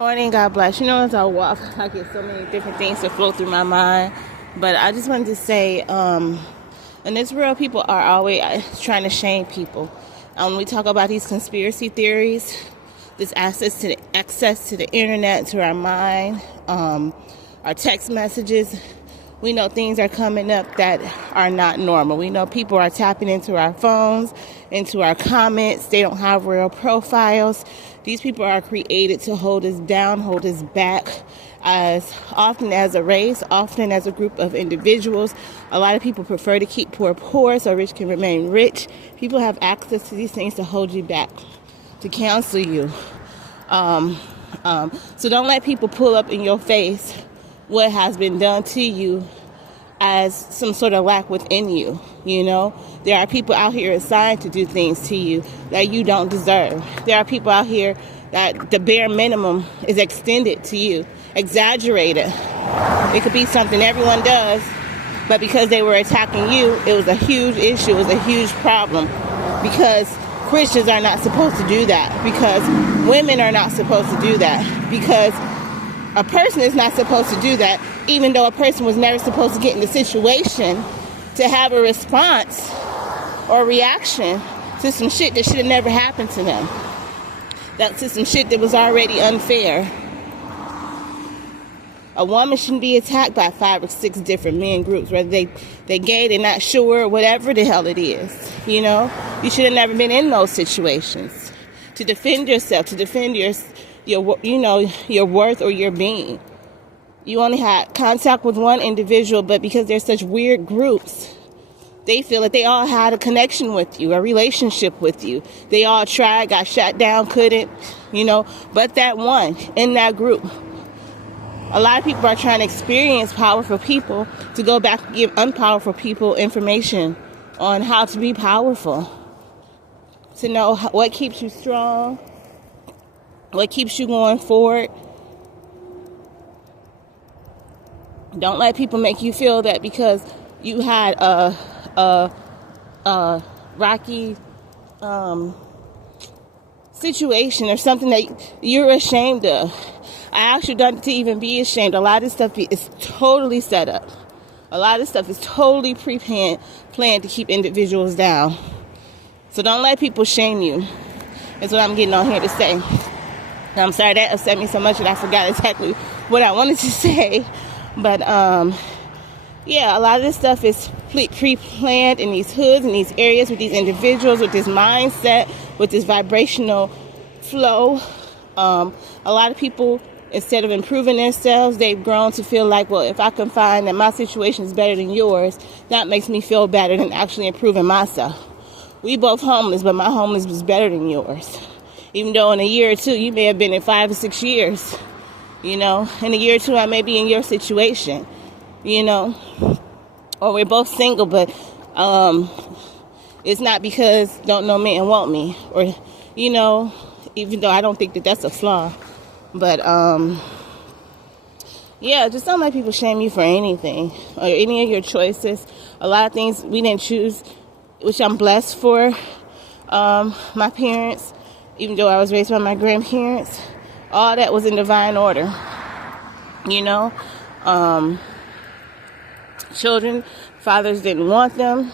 Morning, God bless. As I walk, I get so many different things that flow through my mind. But I just wanted to say, in this world, people are always trying to shame people. When we talk about these conspiracy theories, this access to the internet, to our mind, our text messages, we know things are coming up that are not normal. We know people are tapping into our phones, into our comments. They don't have real profiles. These people are created to hold us down, hold us back, as often as a race, often as a group of individuals. A lot of people prefer to keep poor so rich can remain rich. People have access to these things to hold you back, to counsel you. So don't let people pull up in your face what has been done to you as some sort of lack within you. There are people out here assigned to do things to you that you don't deserve. There are people out here that the bare minimum is extended to you, exaggerated. It could be something everyone does, but because they were attacking you, it was a huge issue, it was a huge problem, because Christians are not supposed to do that, because women are not supposed to do that, because a person is not supposed to do that, even though a person was never supposed to get in the situation to have a response or reaction to some shit that should have never happened to them. That's some shit that was already unfair. A woman shouldn't be attacked by 5 or 6 different men groups, whether they gay, they're not sure, whatever the hell it is. You should have never been in those situations. To defend yourself, to defend your worth or your being. You only had contact with one individual, but because they're such weird groups, they feel that they all had a connection with you, a relationship with you. They all tried, got shut down, couldn't, but that one in that group. A lot of people are trying to experience powerful people to go back and give unpowerful people information on how to be powerful, to know what keeps you strong, what keeps you going forward. Don't let people make you feel that because you had a rocky situation or something that you're ashamed of. I asked you not to even be ashamed. A lot of this stuff is totally set up. A lot of stuff is totally planned to keep individuals down. So don't let people shame you. That's what I'm getting on here to say. I'm sorry that upset me so much that I forgot exactly what I wanted to say. But, a lot of this stuff is pre-planned in these hoods, in these areas, with these individuals, with this mindset, with this vibrational flow. A lot of people, instead of improving themselves, they've grown to feel like, well, if I can find that my situation is better than yours, that makes me feel better than actually improving myself. We both homeless, but my homeless was better than yours. Even though in a year or two, you may have been in 5 or 6 years. In a year or two, I may be in your situation, or we're both single, but it's not because don't know me and want me, or, even though I don't think that that's a flaw, but, just don't let people shame you for anything, or any of your choices. A lot of things we didn't choose, which I'm blessed for. My parents, even though I was raised by my grandparents, all that was in divine order. Children, fathers didn't want them.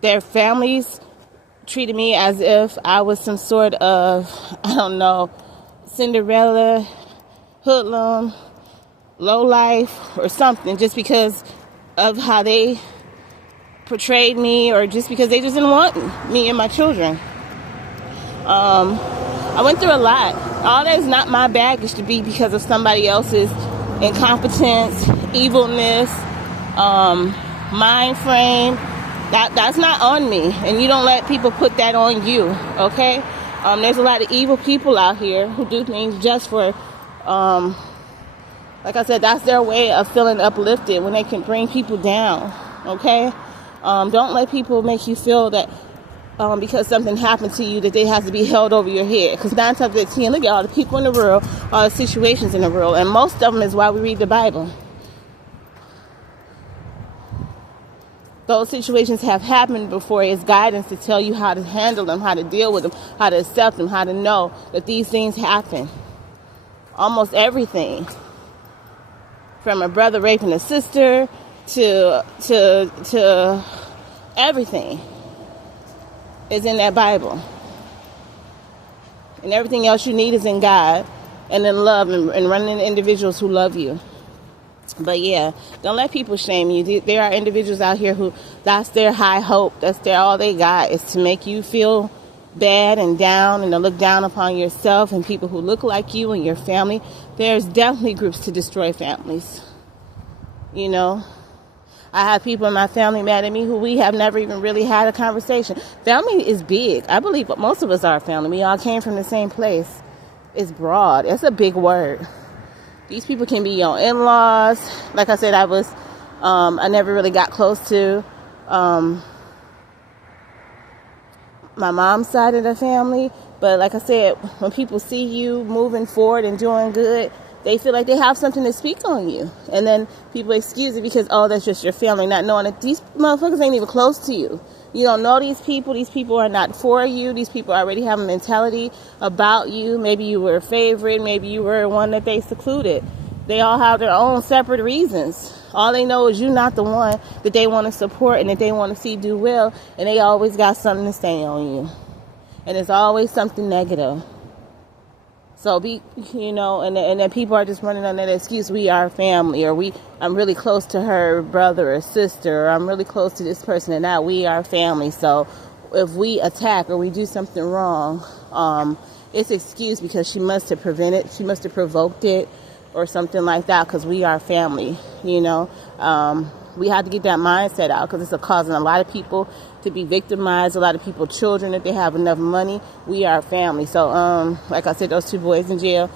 Their families treated me as if I was some sort of, Cinderella, hoodlum, lowlife, or something, just because of how they portrayed me, or just because they just didn't want me and my children. I went through a lot. All that is not my baggage to be because of somebody else's incompetence, evilness, mind frame. That's not on me. And you don't let people put that on you, okay? There's a lot of evil people out here who do things just for, like I said, that's their way of feeling uplifted when they can bring people down, okay? Don't let people make you feel that because something happened to you that they have to be held over your head. Because 9 times out of 10, look at all the people in the world, all the situations in the world, and most of them is why we read the Bible. Those situations have happened before. It's guidance to tell you how to handle them, how to deal with them, how to accept them, how to know that these things happen. Almost everything, from a brother raping a sister to everything, is in that Bible. And everything else you need is in God, and in love, and running into individuals who love you. But yeah, don't let people shame you. There are individuals out here who, that's their high hope. That's all they got, is to make you feel bad and down, and to look down upon yourself and people who look like you and your family. There's definitely groups to destroy families. You know, I have people in my family mad at me who we have never even really had a conversation. Family is big. I believe most of us are family. We all came from the same place. It's broad. It's a big word. These people can be your in-laws. Like I said, I never really got close to my mom's side of the family. But like I said, when people see you moving forward and doing good, they feel like they have something to speak on you. And then people excuse it because, oh, that's just your family, not knowing that these motherfuckers ain't even close to you. You don't know these people. These people are not for you. These people already have a mentality about you. Maybe you were a favorite. Maybe you were one that they secluded. They all have their own separate reasons. All they know is you're not the one that they want to support and that they want to see do well. And they always got something to say on you. And it's always something negative. So and then people are just running on that excuse, we are family, or I'm really close to her brother or sister, or I'm really close to this person, and now we are family. So if we attack or we do something wrong, it's excused because she must have prevented, she must have provoked it, or something like that, because we are family, We have to get that mindset out, because it's causing a lot of people to be victimized, a lot of people, children, if they have enough money. We are family. So, like I said, those 2 boys in jail,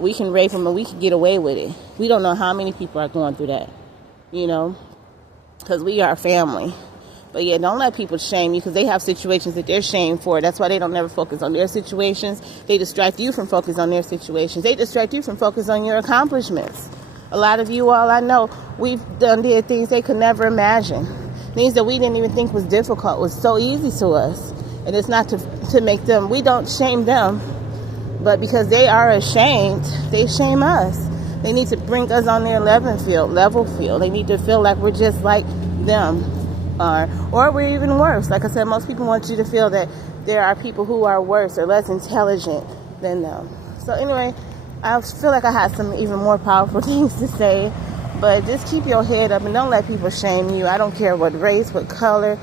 we can rape them and we can get away with it. We don't know how many people are going through that, because we are family. But yeah, don't let people shame you, because they have situations that they're shamed for. That's why they don't never focus on their situations. They distract you from focus on their situations. They distract you from focus on your accomplishments. A lot of you all I know, we've did things they could never imagine. Things that we didn't even think was difficult was so easy to us. And it's not to make them, we don't shame them, but because they are ashamed, they shame us. They need to bring us on their level field. They need to feel like we're just like them. Or we're even worse. Like I said, most people want you to feel that there are people who are worse or less intelligent than them. So anyway, I feel like I had some even more powerful things to say, but just keep your head up and don't let people shame you. I don't care what race, what color,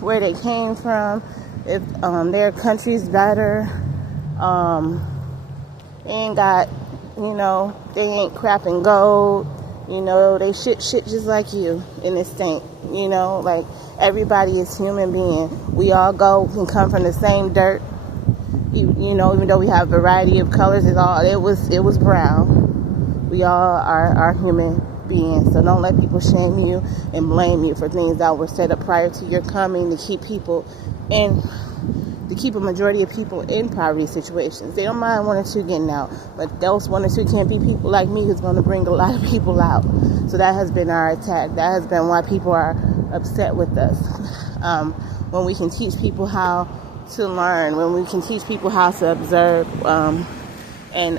where they came from, if their country's better. They ain't got, they ain't crap and gold. They shit just like you in this state. Like everybody is human being. We all can come from the same dirt. Even though we have a variety of colors, it was brown. We all are human beings. So don't let people shame you and blame you for things that were set up prior to your coming to keep a majority of people in poverty situations. They don't mind 1 or 2 getting out, but those 1 or 2 can't be people like me who's going to bring a lot of people out. So that has been our attack. That has been why people are upset with us. When we can teach people how to learn, when we can teach people how to observe and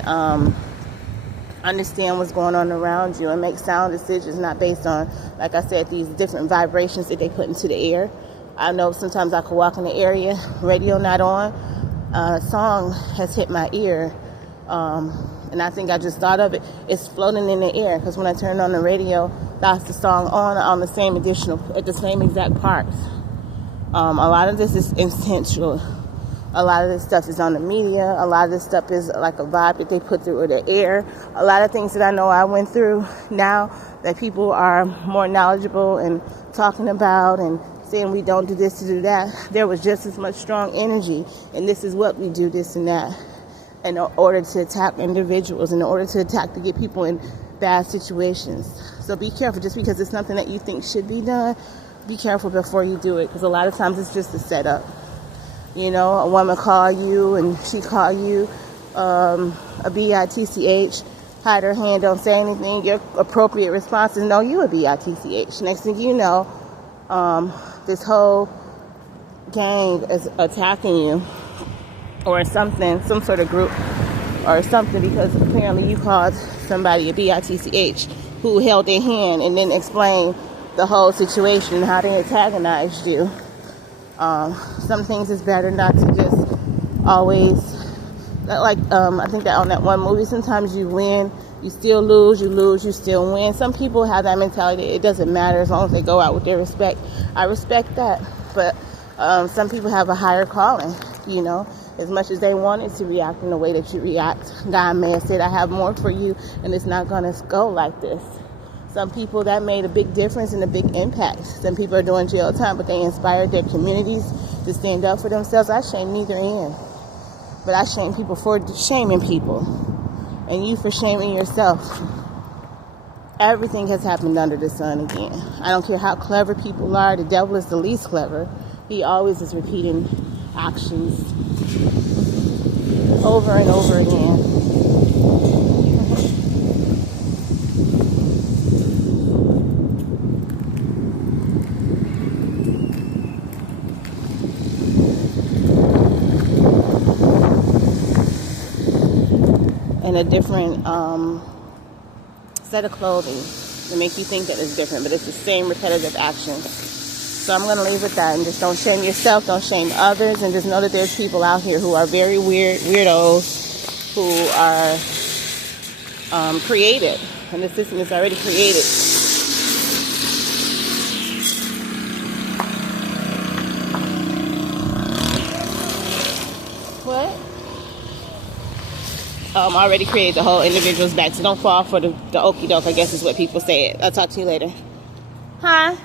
understand what's going on around you and make sound decisions, not based on, like I said, these different vibrations that they put into the air. I know sometimes I could walk in the area, radio not on, a song has hit my ear, and I think I just thought of it. It's floating in the air, because when I turn on the radio, that's the song on the same at the same exact parts. A lot of this is intentional. A lot of this stuff is on the media. A lot of this stuff is like a vibe that they put through the air. A lot of things that I know I went through now that people are more knowledgeable and talking about and saying we don't do this to do that. There was just as much strong energy, and this is what we do, this and that, in order to attack individuals, in order to get people in bad situations. So be careful. Just because it's something that you think should be done, be careful before you do it, because a lot of times it's just a setup. A woman call you and she call you a BITCH, hide her hand, don't say anything. Your appropriate response is, no, you a BITCH. Next thing you know, this whole gang is attacking you or something, some sort of group or something, because apparently you called somebody a bitch who held their hand and then explained the whole situation and how they antagonized you. Some things is better not to just always, like, I think that on that one movie, sometimes you win, you still lose, you lose, you still win. Some people have that mentality. It doesn't matter as long as they go out with their respect. I respect that. But some people have a higher calling, you know. As much as they wanted to react in the way that you react, God may have said, I have more for you, and it's not going to go like this. Some people, that made a big difference and a big impact. Some people are doing jail time, but they inspired their communities to stand up for themselves. I shame neither end. But I shame people for shaming people. And you for shaming yourself. Everything has happened under the sun again. I don't care how clever people are. The devil is the least clever. He always is repeating actions over and over again. In a different set of clothing to make you think that it's different, but it's the same repetitive actions. So I'm going to leave with that, and just don't shame yourself, don't shame others, and just know that there's people out here who are very weirdos, who are created, and the system is already created. What? Already created the whole individual's back, so don't fall for the okie doke, I guess is what people say. I'll talk to you later. Hi.